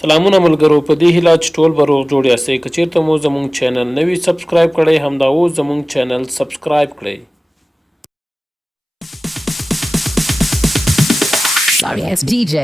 سلامونه ملګرو، په دې هیله چې ټول به روغ جوړ یاستئ. که چیرته مو زموږ چینل نه وي سبسکرایب کړی، همدا اوس زموږ چینل سبسکرایب کړئ. Sorry, it's DJ.